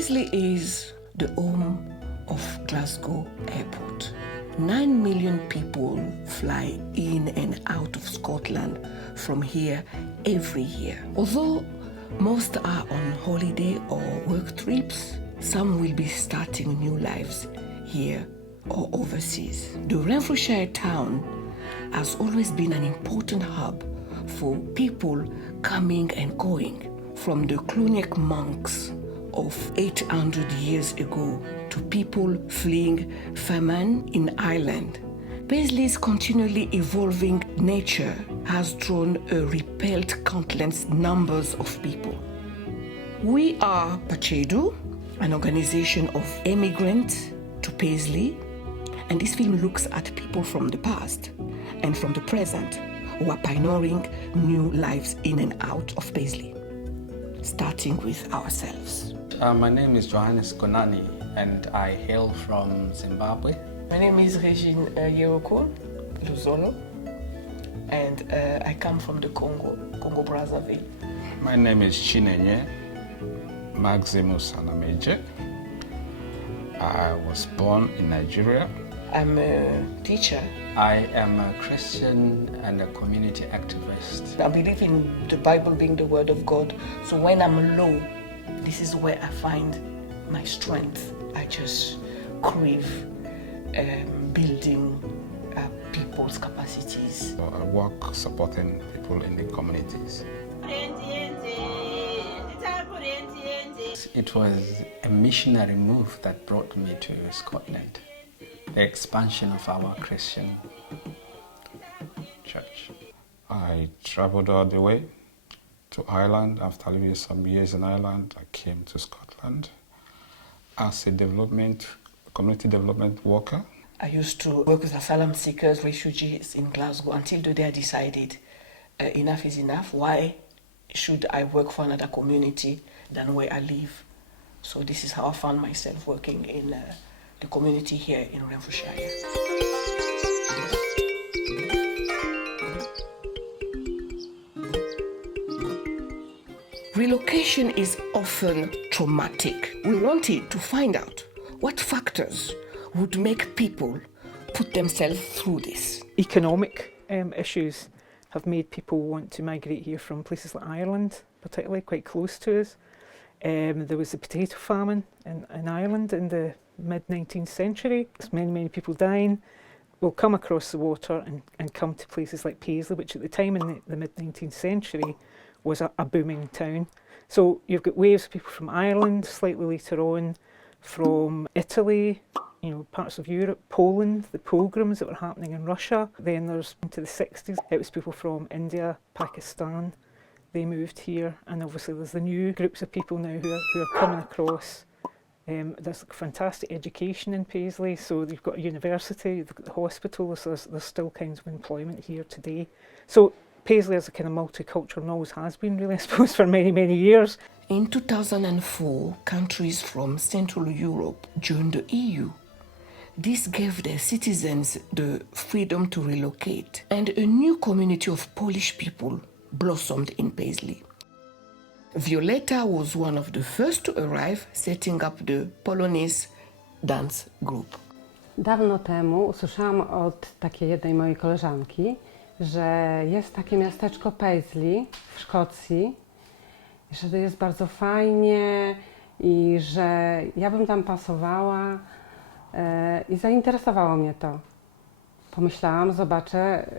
Paisley is the home of Glasgow Airport. 9 million people fly in and out of Scotland from here every year. Although most are on holiday or work trips, some will be starting new lives here or overseas. The Renfrewshire town has always been an important hub for people coming and going, from the Cluniac monks of 800 years ago to people fleeing famine in Ireland. Paisley's continually evolving nature has drawn or repelled countless numbers of people. We are Pachedu, an organization of immigrants to Paisley, and this film looks at people from the past and from the present who are pioneering new lives in and out of Paisley, starting with ourselves. My name is Johannes Konani and I hail from Zimbabwe. My name is Regine Yeroko Luzolo, and I come from the Congo Brazzaville. My name is Chinenye Maximus Anameje. I was born in Nigeria. I'm a teacher. I am a Christian and a community activist. I believe in the Bible being the word of God, so when I'm low, this is where I find my strength. I just crave building people's capacities. So I work supporting people in the communities. It was a missionary move that brought me to Scotland, the expansion of our Christian church. I traveled all the way to Ireland. After living some years in Ireland, I came to Scotland as a community development worker. I used to work with asylum seekers, refugees in Glasgow until the day I decided enough is enough. Why should I work for another community than where I live? So this is how I found myself working in the community here in Renfrewshire. Relocation is often traumatic. We wanted to find out what factors would make people put themselves through this. Economic issues have made people want to migrate here from places like Ireland, particularly quite close to us. There was the potato famine in Ireland in the mid-19th century. There's many people dying will come across the water and come to places like Paisley, which at the time in the mid-19th century was a booming town. So you've got waves of people from Ireland, slightly later on from Italy, parts of Europe, Poland, the pogroms that were happening in Russia. Then there's into the 60s, it was people from India, Pakistan. They moved here, and obviously there's the new groups of people now who are coming across. There's fantastic education in Paisley, so you've got a university, you've got the hospital, so there's still kinds of employment here today. So Paisley is a kind of multicultural and always has been, really, I suppose, for many years. In 2004, countries from Central Europe joined the EU. This gave their citizens the freedom to relocate, and a new community of Polish people blossomed in Paisley. Violetta was one of the first to arrive, setting up the Polonaise dance group. Dawno temu usłyszałam od takiej jednej mojej koleżanki, że jest takie miasteczko Paisley w Szkocji, że to jest bardzo fajnie i że ja bym tam pasowała i zainteresowało mnie to. Pomyślałam, zobaczę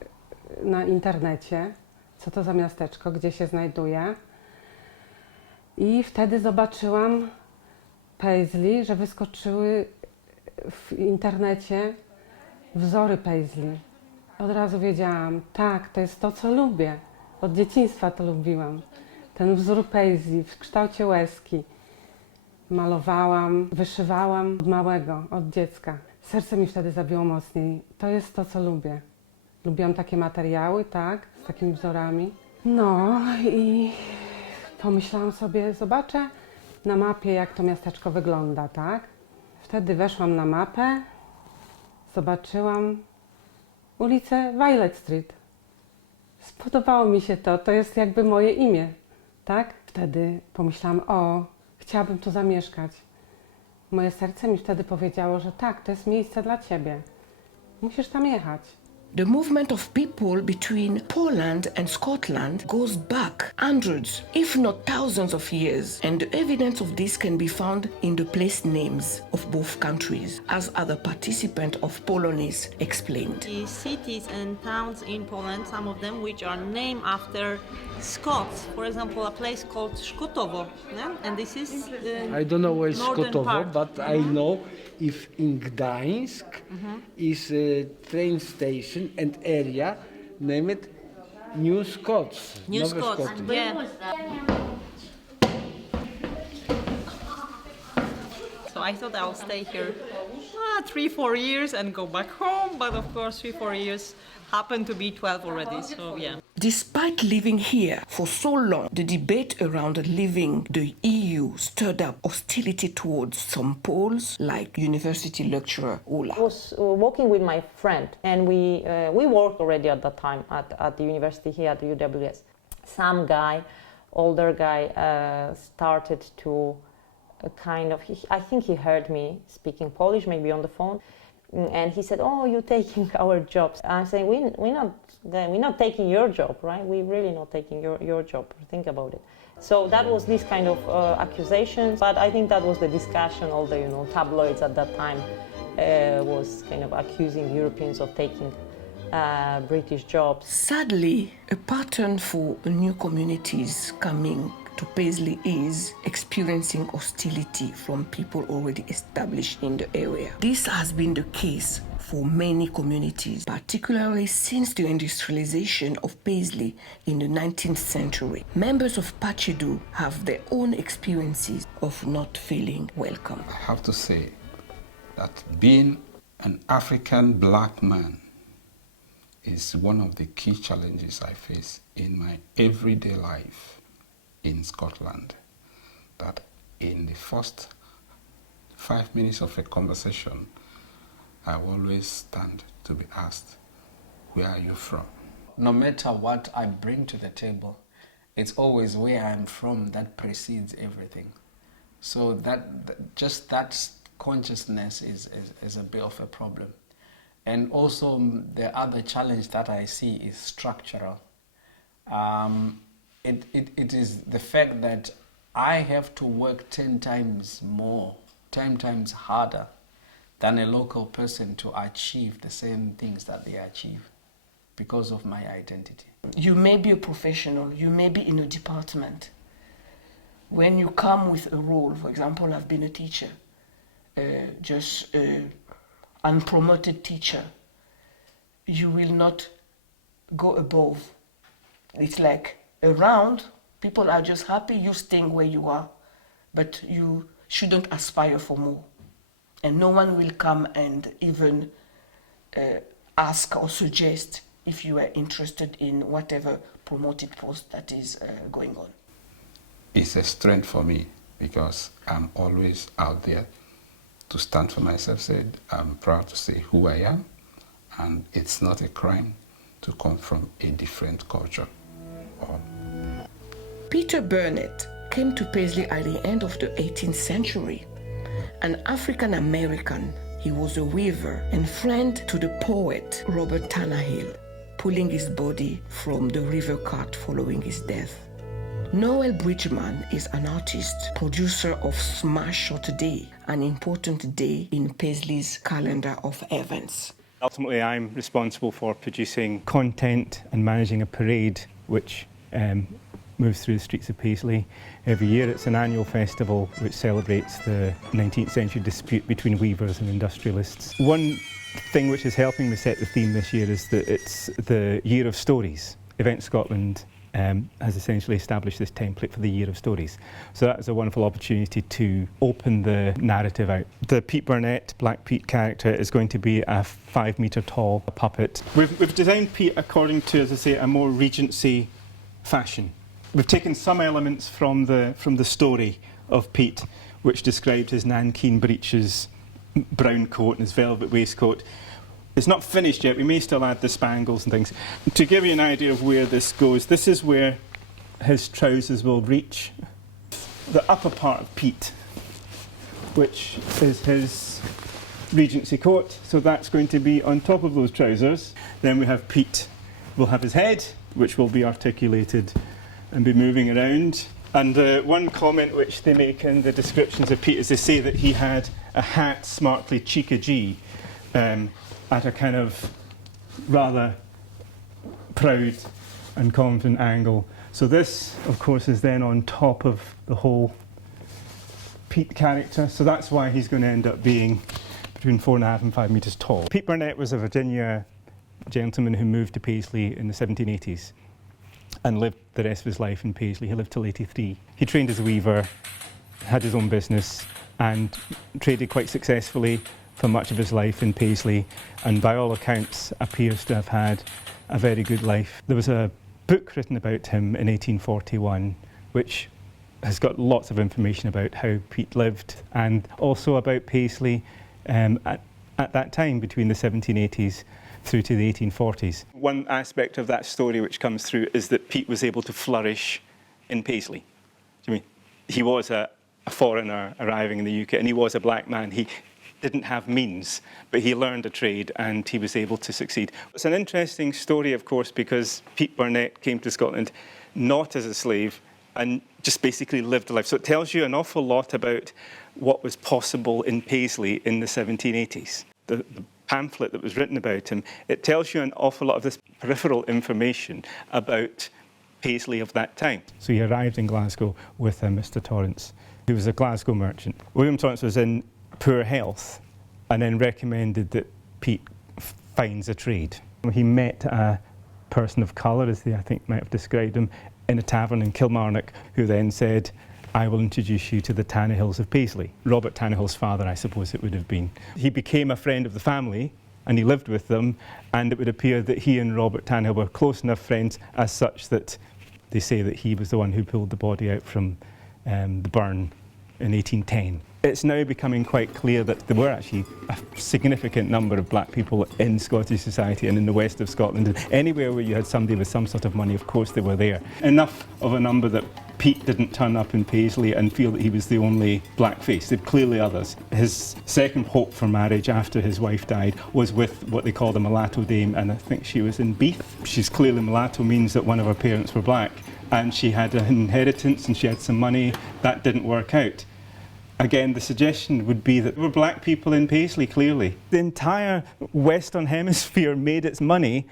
na internecie, co to za miasteczko, gdzie się znajduje. I wtedy zobaczyłam Paisley, że wyskoczyły w internecie wzory Paisley. Od razu wiedziałam, tak, to jest to, co lubię. Od dzieciństwa to lubiłam. Ten wzór Paisley w kształcie łezki. Malowałam, wyszywałam od małego, od dziecka. Serce mi wtedy zabiło mocniej. To jest to, co lubię. Lubiłam takie materiały, tak, z takimi wzorami. No i pomyślałam sobie, zobaczę na mapie, jak to miasteczko wygląda, tak? Wtedy weszłam na mapę, zobaczyłam ulicę Violet Street. Spodobało mi się to jest jakby moje imię, tak? Wtedy pomyślałam, chciałabym tu zamieszkać. Moje serce mi wtedy powiedziało, że tak, to jest miejsce dla ciebie. Musisz tam jechać. The movement of people between Poland and Scotland goes back hundreds, if not thousands of years, and the evidence of this can be found in the place names of both countries, as other participant of Polonaise explained. The cities and towns in Poland, some of them which are named after Scots. For example, a place called Szkotowo, yeah? And this is I don't know where northern Szkotowo, part. but I know if in Gdańsk is a train station and area named New Scots. New Nowe Scots, Szkoty. yeah. So I thought I'll stay here 3-4 years and go back home, but of course 3-4 years happened to be 12 already, so yeah. Despite living here for so long, the debate around leaving the EU stirred up hostility towards some Poles, like university lecturer Ola. I was walking with my friend, and we worked already at that time at the university here at the UWS. Some guy, older guy, started to I think he heard me speaking Polish, maybe on the phone, and he said, "Oh, you're taking our jobs." I'm saying, we're not taking your job, right? We're really not taking your job. Think about it. So that was this kind of accusations, but I think that was the discussion. All the tabloids at that time was kind of accusing Europeans of taking British jobs. Sadly, a pattern for new communities coming to Paisley is experiencing hostility from people already established in the area. This has been the case for many communities, particularly since the industrialization of Paisley in the 19th century. Members of Pachedu have their own experiences of not feeling welcome. I have to say that being an African black man is one of the key challenges I face in my everyday life in Scotland. That in the first 5 minutes of a conversation, I always stand to be asked, where are you from? No matter what I bring to the table, it's always where I'm from that precedes everything. So just that consciousness is a bit of a problem. And also the other challenge that I see is structural. It is the fact that I have to work 10 times more, 10 times harder than a local person to achieve the same things that they achieve because of my identity. You may be a professional, you may be in a department. When you come with a role, for example, I've been a teacher, just an unpromoted teacher, you will not go above. It's like around, people are just happy you staying where you are, but you shouldn't aspire for more. And no one will come and even ask or suggest if you are interested in whatever promoted post that is going on. It's a strength for me because I'm always out there to stand for myself. I'm proud to say who I am, and it's not a crime to come from a different culture. Peter Burnett came to Paisley at the end of the 18th century. An African American, he was a weaver and friend to the poet Robert Tannahill, pulling his body from the river cart following his death. Noel Bridgman is an artist, producer of Smash Shot Day, an important day in Paisley's calendar of events. Ultimately, I'm responsible for producing content and managing a parade which moves through the streets of Paisley. Every year it's an annual festival which celebrates the 19th century dispute between weavers and industrialists. One thing which is helping me set the theme this year is that it's the Year of Stories. Event Scotland has essentially established this template for the Year of Stories. So that's a wonderful opportunity to open the narrative out. The Pete Burnett, Black Pete character is going to be a 5 metre tall puppet. We've designed Pete according to, as I say, a more Regency fashion. We've taken some elements from the story of Pete, which described his nankeen breeches, brown coat and his velvet waistcoat. It's not finished yet, we may still add the spangles and things. To give you an idea of where this goes, this is where his trousers will reach. The upper part of Pete which is his Regency coat, so that's going to be on top of those trousers. Then we have Pete. We'll have his head, which will be articulated and be moving around. And one comment which they make in the descriptions of Pete is they say that he had a hat smartly cheek-a-gee at a kind of rather proud and confident angle. So this, of course, is then on top of the whole Pete character, so that's why he's going to end up being between 4.5 and 5 metres tall. Pete Burnett was a Virginia gentleman who moved to Paisley in the 1780s and lived the rest of his life in Paisley. He lived till 83. He trained as a weaver, had his own business and traded quite successfully for much of his life in Paisley, and by all accounts appears to have had a very good life. There was a book written about him in 1841 which has got lots of information about how Pete lived and also about Paisley at that time between the 1780s through to the 1840s. One aspect of that story which comes through is that Pete was able to flourish in Paisley. I mean, he was a foreigner arriving in the UK and he was a black man. He didn't have means, but he learned a trade and he was able to succeed. It's an interesting story, of course, because Pete Burnett came to Scotland not as a slave and just basically lived a life. So it tells you an awful lot about what was possible in Paisley in the 1780s. The pamphlet that was written about him, it tells you an awful lot of this peripheral information about Paisley of that time. So he arrived in Glasgow with Mr. Torrance, who was a Glasgow merchant. William Torrance was in poor health and then recommended that Pete finds a trade. He met a person of colour, as they I think might have described him, in a tavern in Kilmarnock, who then said, I will introduce you to the Tannehills of Paisley. Robert Tannehill's father, I suppose it would have been. He became a friend of the family and he lived with them, and it would appear that he and Robert Tannehill were close enough friends as such that they say that he was the one who pulled the body out from the burn in 1810. It's now becoming quite clear that there were actually a significant number of black people in Scottish society and in the west of Scotland. And anywhere where you had somebody with some sort of money, of course they were there. Enough of a number that Pete didn't turn up in Paisley and feel that he was the only blackface. There were clearly others. His second hope for marriage after his wife died was with what they called a mulatto dame, and I think she was in Beath. She's clearly mulatto, means that one of her parents were black, and she had an inheritance and she had some money. That didn't work out. Again, the suggestion would be that there were black people in Paisley, clearly. The entire Western Hemisphere made its money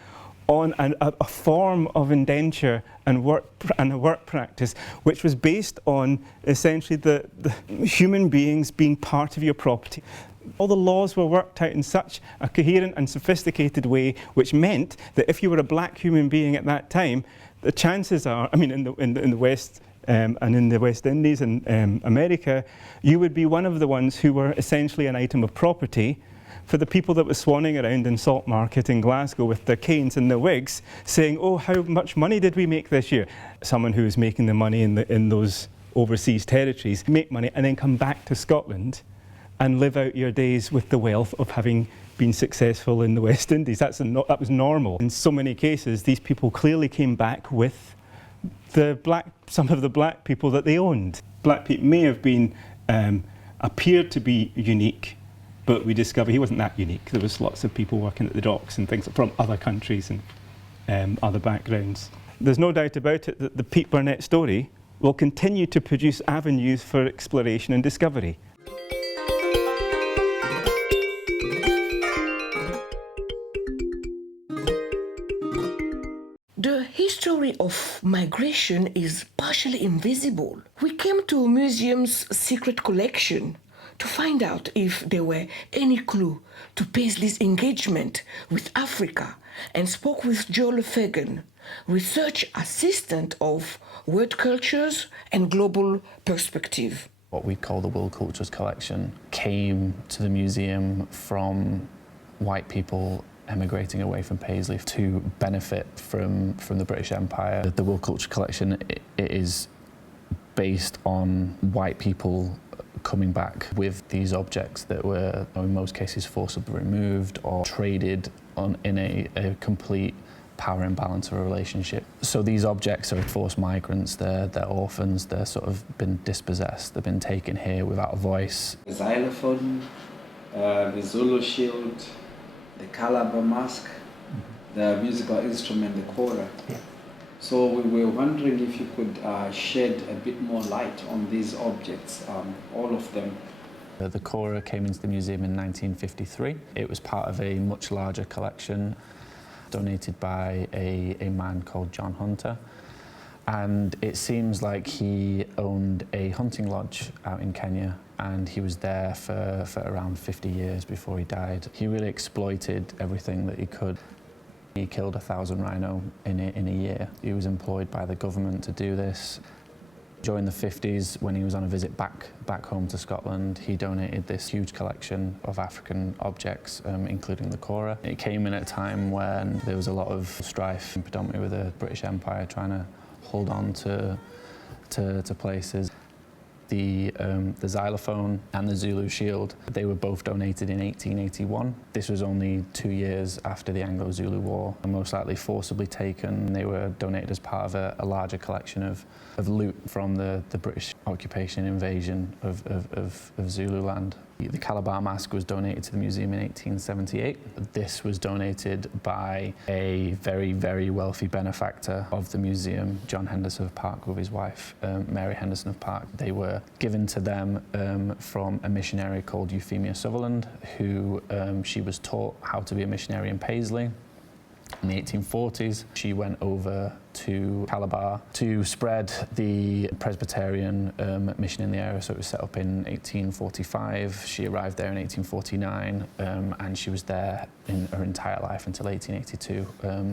on a form of indenture and a work practice which was based on essentially the human beings being part of your property. All the laws were worked out in such a coherent and sophisticated way, which meant that if you were a black human being at that time, the chances are, I mean, in the West and in the West Indies and America, you would be one of the ones who were essentially an item of property for the people that were swanning around in Salt Market in Glasgow with their canes and their wigs, saying, oh, how much money did we make this year? Someone who was making the money in those overseas territories, make money and then come back to Scotland and live out your days with the wealth of having been successful in the West Indies. That was normal. In so many cases, these people clearly came back with some of the black people that they owned. Black Pete may have been, appeared to be unique, but we discovered he wasn't that unique. There was lots of people working at the docks and things from other countries and other backgrounds. There's no doubt about it that the Pete Burnett story will continue to produce avenues for exploration and discovery. The history of migration is partially invisible. We came to a museum's secret collection to find out if there were any clue to Paisley's engagement with Africa, and spoke with Joe Lefegan, research assistant of World Cultures and Global Perspective. What we call the World Cultures collection came to the museum from white people emigrating away from Paisley to benefit from the British Empire. The World Culture collection it is based on white people coming back with these objects that were, in most cases, forcibly removed or traded in a complete power imbalance of a relationship. So these objects are forced migrants, they're orphans, they're sort of been dispossessed, they've been taken here without a voice. The xylophone, the Zulu shield, the Calabar mask, the musical instrument, the kora. Yeah. So we were wondering if you could shed a bit more light on these objects, all of them. The kora came into the museum in 1953. It was part of a much larger collection donated by a man called John Hunter. And it seems like he owned a hunting lodge out in Kenya, and he was there for around 50 years before he died. He really exploited everything that he could. He killed 1,000 rhino in a year. He was employed by the government to do this. During the 50s, when he was on a visit back home to Scotland, he donated this huge collection of African objects, including the kora. It came in at a time when there was a lot of strife, predominantly with the British Empire, trying to hold on to places. The xylophone and the Zulu shield, they were both donated in 1881. This was only 2 years after the Anglo-Zulu War, and most likely forcibly taken. They were donated as part of a larger collection of loot from the British occupation invasion of Zululand. The Calabar mask was donated to the museum in 1878. This was donated by a very, very wealthy benefactor of the museum, John Henderson of Park, with his wife, Mary Henderson of Park. They were given to them from a missionary called Euphemia Sutherland, who she was taught how to be a missionary in Paisley. In the 1840s, she went over to Calabar to spread the Presbyterian mission in the area. So it was set up in 1845. She arrived there in 1849, and she was there in her entire life until 1882,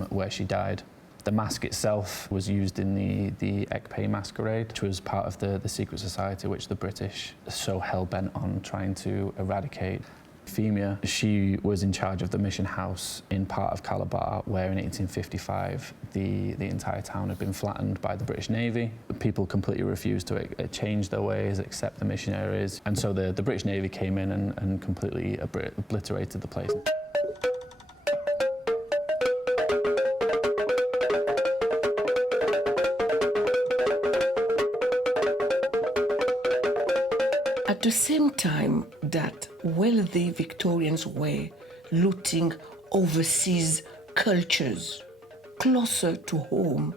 where she died. The mask itself was used in the Ekpe masquerade, which was part of the secret society which the British are so hell-bent on trying to eradicate. Euphemia, she was in charge of the mission house in part of Calabar, where in 1855 the entire town had been flattened by the British Navy. People completely refused to change their ways, accept the missionaries, and so the British Navy came in and completely obliterated the place. At the same time that wealthy Victorians were looting overseas cultures, closer to home,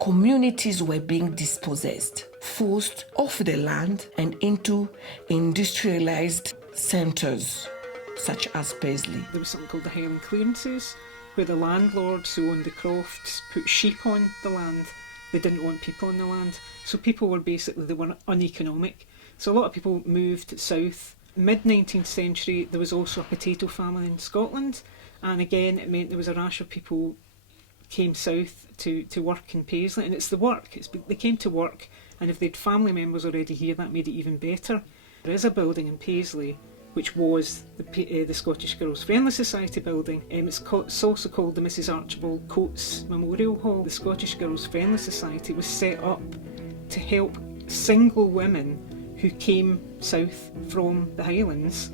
communities were being dispossessed, forced off the land and into industrialized centres, such as Paisley. There was something called the Highland Clearances, where the landlords who owned the crofts put sheep on the land. They didn't want people on the land, so people were they were uneconomic. So a lot of people moved south. Mid-19th century, there was also a potato famine in Scotland, and again it meant there was a rush of people came south to work in Paisley, and it's the work. They came to work, and if they had family members already here, that made it even better. There is a building in Paisley which was the Scottish Girls Friendly Society building. It's also called the Mrs Archibald Coates Memorial Hall. The Scottish Girls Friendly Society was set up to help single women who came south from the Highlands,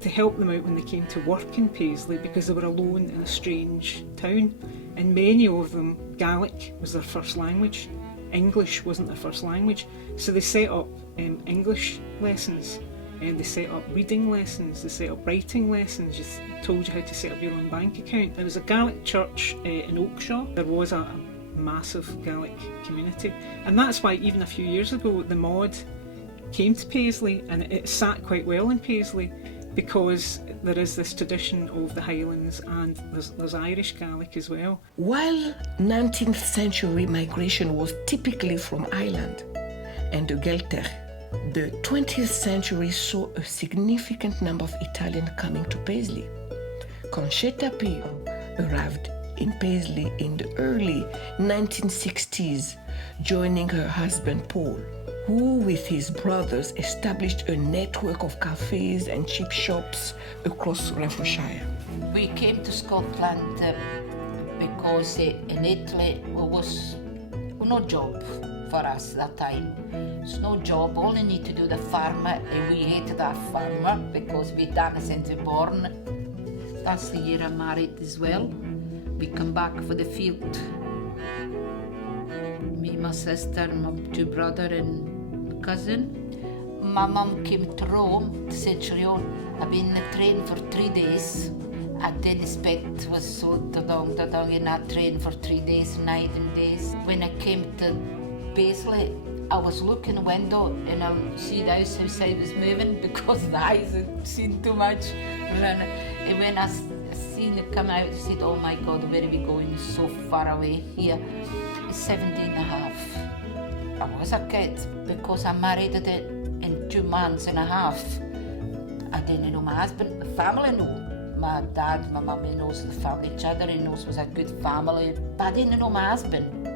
to help them out when they came to work in Paisley, because they were alone in a strange town, and many of them, Gaelic was their first language, English wasn't their first language, so they set up English lessons, and they set up reading lessons, they set up writing lessons, just told you how to set up your own bank account. There was a Gaelic church in Oakshott. There was a massive Gaelic community, and that's why even a few years ago the mod came to Paisley, and it sat quite well in Paisley, because there is this tradition of the Highlands, and there's Irish Gaelic as well. While 19th century migration was typically from Ireland and the Gaeltacht, the 20th century saw a significant number of Italians coming to Paisley. Concetta Pio arrived in Paisley in the early 1960s, joining her husband Paul, who with his brothers established a network of cafes and chip shops across Renfrewshire. We came to Scotland because in Italy there was no job for us that time. There's no job, only need to do the farm, and we hated our farmer because we done it since we were born. That's the year I married as well. we come back for the field. Me, my sister, my two brother and my cousin. My mum came to Rome to say, I've been in the train for 3 days. I didn't expect it was so da-dong in that train for 3 days, night and days. When I came to Paisley, I was looking the window and I see the house outside was moving because the eyes had seen too much. And when I seen it come out, I said, oh my God, where are we going? So far away here. It's 17 and a half. I was a kid because I married it in 2 months and a half. I didn't know my husband, my family knew. My dad, my mum, he knows the family, each other, he knows it was a good family. But I didn't know my husband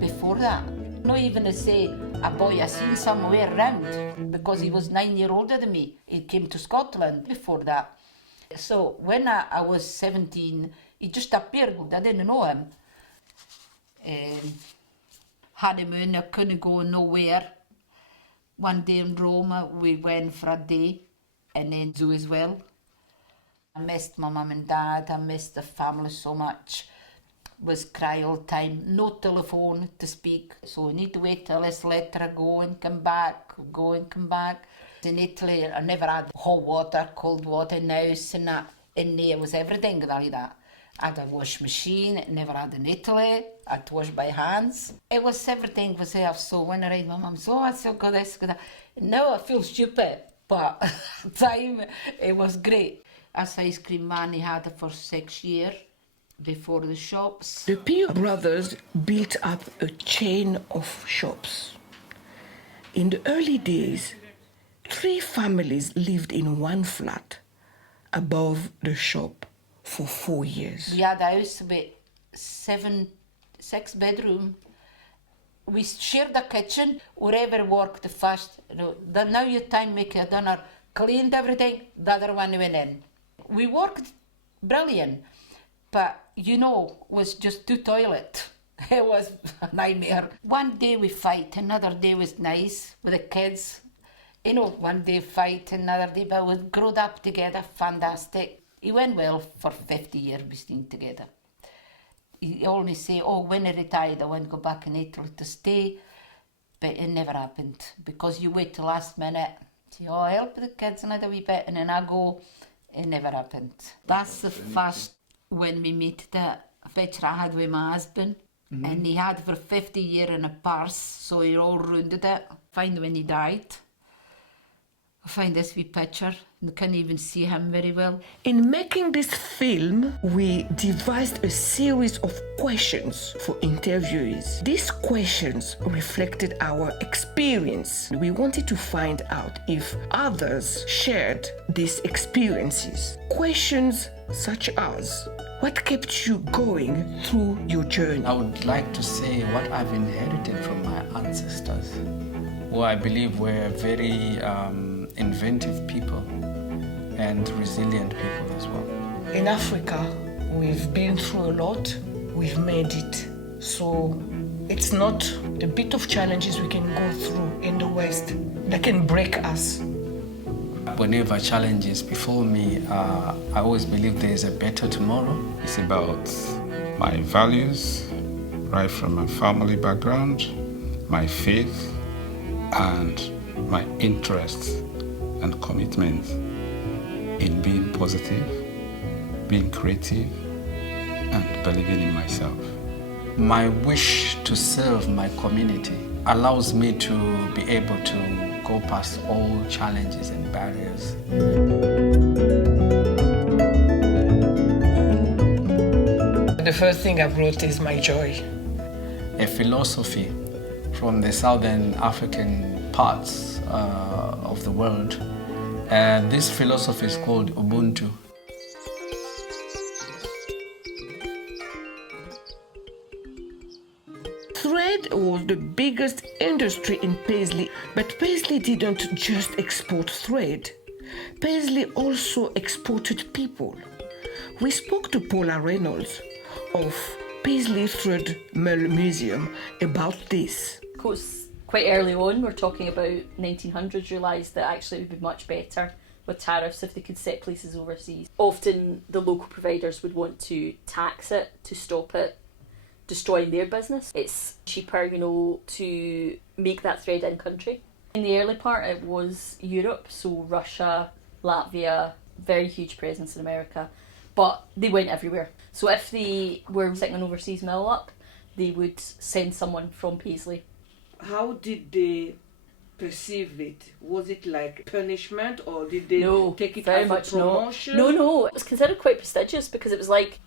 before that. Not even to say a boy I seen somewhere around because he was 9 years older than me. He came to Scotland before that. So when I was 17, he just appeared. I didn't know him. Honeymoon, I couldn't go nowhere. One day in Rome, we went for a day, and then zoo as well. I missed my mum and dad, I missed the family so much. Was cry all the time, no telephone to speak. So we need to wait till this letter go and come back, go and come back. In Italy, I never had hot water, cold water in the house and that. In there was everything like that. I had a wash machine, never had in Italy. I had to wash by hands. It was everything was there. So when I read my mum, so I still got this, got that. Now I feel stupid, but at the time it was great. As ice cream man, he had it for 6 years before the shops. The Pio brothers built up a chain of shops. In the early days, 3 families lived in one flat above the shop for 4 years. We had a house with 6 bedrooms. We shared the kitchen, whoever worked first. Now your time make a dinner, cleaned everything, the other one went in. We worked brilliant, but was just 2 toilets. It was a nightmare. One day we fight, another day was nice with the kids. One day fight, another day, but we grew up together, fantastic. It went well for 50 years we stayed together. He only say, when I retired, I want to go back in Italy to stay, but it never happened because you wait till last minute, say, I help the kids another wee bit, and then I go. It never happened. That's the first when we met the picture I had with my husband. Mm-hmm. And he had for 50 years in a purse, so he all rounded it. Find when he died. I find this wee picture. You can't even see him very well. In making this film, we devised a series of questions for interviewees. These questions reflected our experience. We wanted to find out if others shared these experiences. Questions such as, what kept you going through your journey? I would like to say what I've inherited from my ancestors, who I believe were very inventive people and resilient people as well. In Africa, we've been through a lot, we've made it. So it's not the bit of challenges we can go through in the West that can break us. Whenever challenges befall me, I always believe there is a better tomorrow. It's about my values, right from my family background, my faith, and my interests and commitment in being positive, being creative, and believing in myself. My wish to serve my community allows me to be able to go past all challenges and barriers. The first thing I brought is my joy. A philosophy from the southern African parts of the world. This philosophy is called Ubuntu. Thread was the biggest industry in Paisley, but Paisley didn't just export thread. Paisley also exported people. We spoke to Paula Reynolds of Paisley Thread Mill Museum about this. Of course, quite early on, we're talking about 1900s, realised that actually it would be much better with tariffs if they could set places overseas. Often the local providers would want to tax it to stop it destroying their business. It's cheaper, you know, to make that thread in country. In the early part it was Europe, so Russia, Latvia, very huge presence in America, but they went everywhere. So if they were setting an overseas mill up, they would send someone from Paisley. How did they perceive it? Was it like punishment, or did they take it very as much a promotion? No. It was considered quite prestigious because it was like,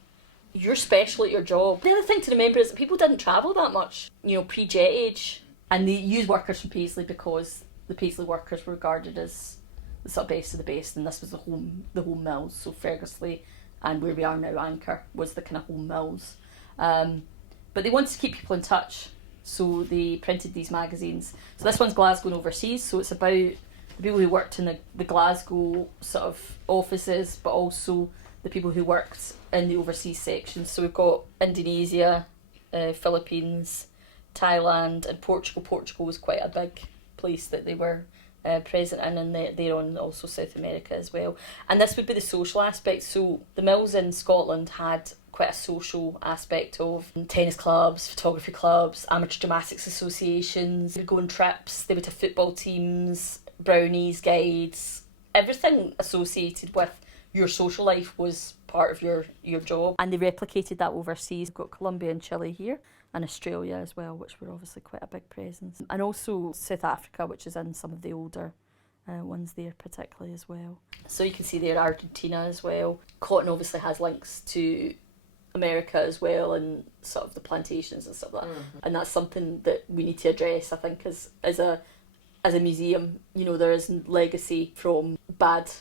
you're special at your job. The other thing to remember is that people didn't travel that much, you know, pre-jet age. And they used workers from Paisley because the Paisley workers were regarded as the sort of best of the best, and this was the home mills. So Fergusley and where we are now, Anchor, was the kind of home mills. But they wanted to keep people in touch, so they printed these magazines. So this one's Glasgow and Overseas, so it's about the people who worked in the Glasgow sort of offices, but also the people who worked in the overseas sections. So we've got Indonesia, Philippines, Thailand and Portugal. Portugal was quite a big place that they were present in, and they're on also South America as well. And this would be the social aspect. So the mills in Scotland had quite a social aspect of tennis clubs, photography clubs, amateur dramatics associations. They would go on trips, they would have football teams, brownies, guides. Everything associated with your social life was part of your job. And they replicated that overseas. We've got Colombia and Chile here, and Australia as well, which were obviously quite a big presence. And also South Africa, which is in some of the older ones there particularly as well. So you can see there Argentina as well. Cotton obviously has links to America as well, and sort of the plantations and stuff like that. Mm-hmm. And that's something that we need to address, I think, as a museum. You know, there is legacy from bad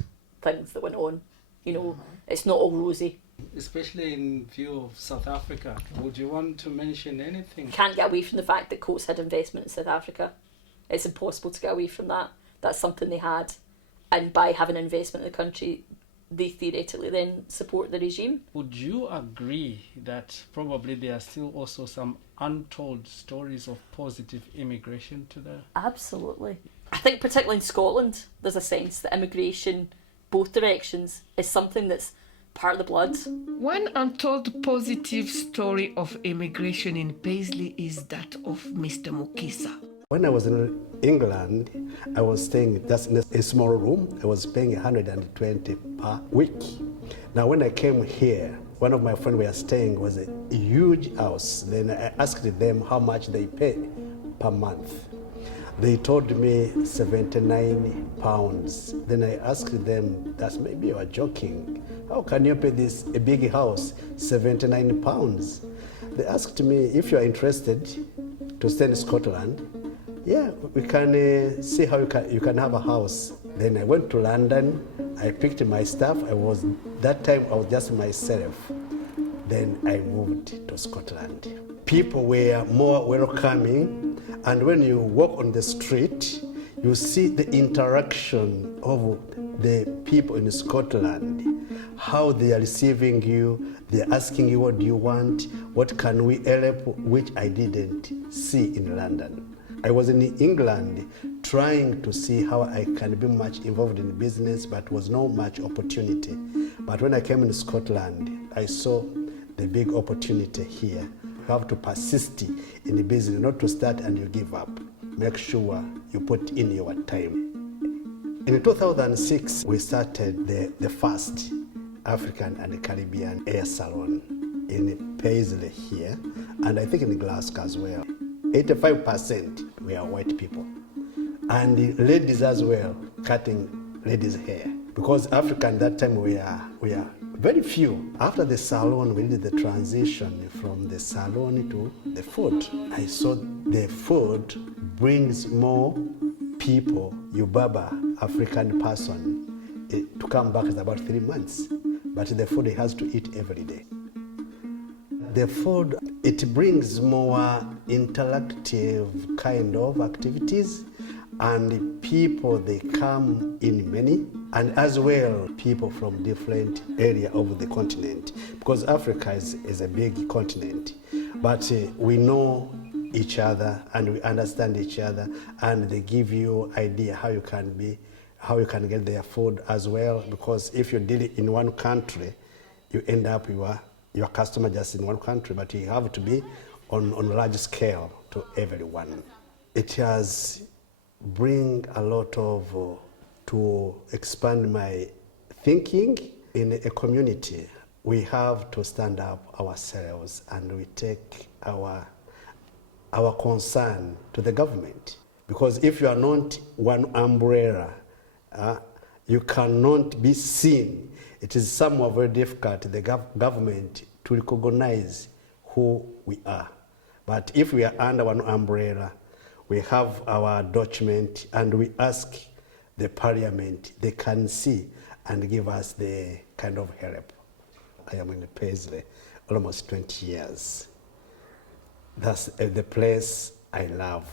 things that went on. You know, it's not all rosy. Especially in view of South Africa, would you want to mention anything? Can't get away from the fact that Coates had investment in South Africa. It's impossible to get away from that. That's something they had. And by having investment in the country, they theoretically then support the regime. Would you agree that probably there are still also some untold stories of positive immigration to the... Absolutely. I think particularly in Scotland, there's a sense that immigration, both directions, is something that's part of the blood. One untold positive story of immigration in Paisley is that of Mr. Mukisa. When I was in England, I was staying just in a small room. I was paying 120 per week. Now when I came here, one of my friends were staying was a huge house. Then I asked them how much they pay per month. They told me £79. Then I asked them, that's maybe you are joking. How can you pay this a big house, £79? They asked me if you are interested to stay in Scotland. Yeah, we can see how you can have a house. Then I went to London. I picked my stuff. That time I was just myself. Then I moved to Scotland. People were more welcoming, and when you walk on the street, you see the interaction of the people in Scotland, how they are receiving you, they're asking you what do you want, what can we help, which I didn't see in London. I was in England trying to see how I can be much involved in business, but was no much opportunity. But when I came in Scotland, I saw the big opportunity here. You have to persist in the business, not to start and you give up. Make sure you put in your time. In 2006, we started the first African and Caribbean hair salon in Paisley here, and I think in Glasgow as well. 85% were white people. And the ladies as well, cutting ladies' hair. Because African that time we are very few. After the salon, we did the transition from the salon to the food. I saw the food brings more people, Yubaba, African person, to come back in about 3 months. But the food he has to eat every day. The food, it brings more interactive kind of activities, and people, they come in many, and as well people from different area of the continent, because Africa is a big continent, but we know each other and we understand each other, and they give you idea how you can be how you can get their food as well, because if you deal in one country, you end up your customer just in one country, but you have to be on a large scale to everyone. It has bring a lot of to expand my thinking in a community. We have to stand up ourselves and we take our concern to the government. Because if you are not one umbrella, you cannot be seen. It is somewhat very difficult, the government, to recognize who we are. But if we are under one umbrella, we have our document and we ask the parliament, they can see and give us the kind of help. I am in Paisley almost 20 years. That's the place I love.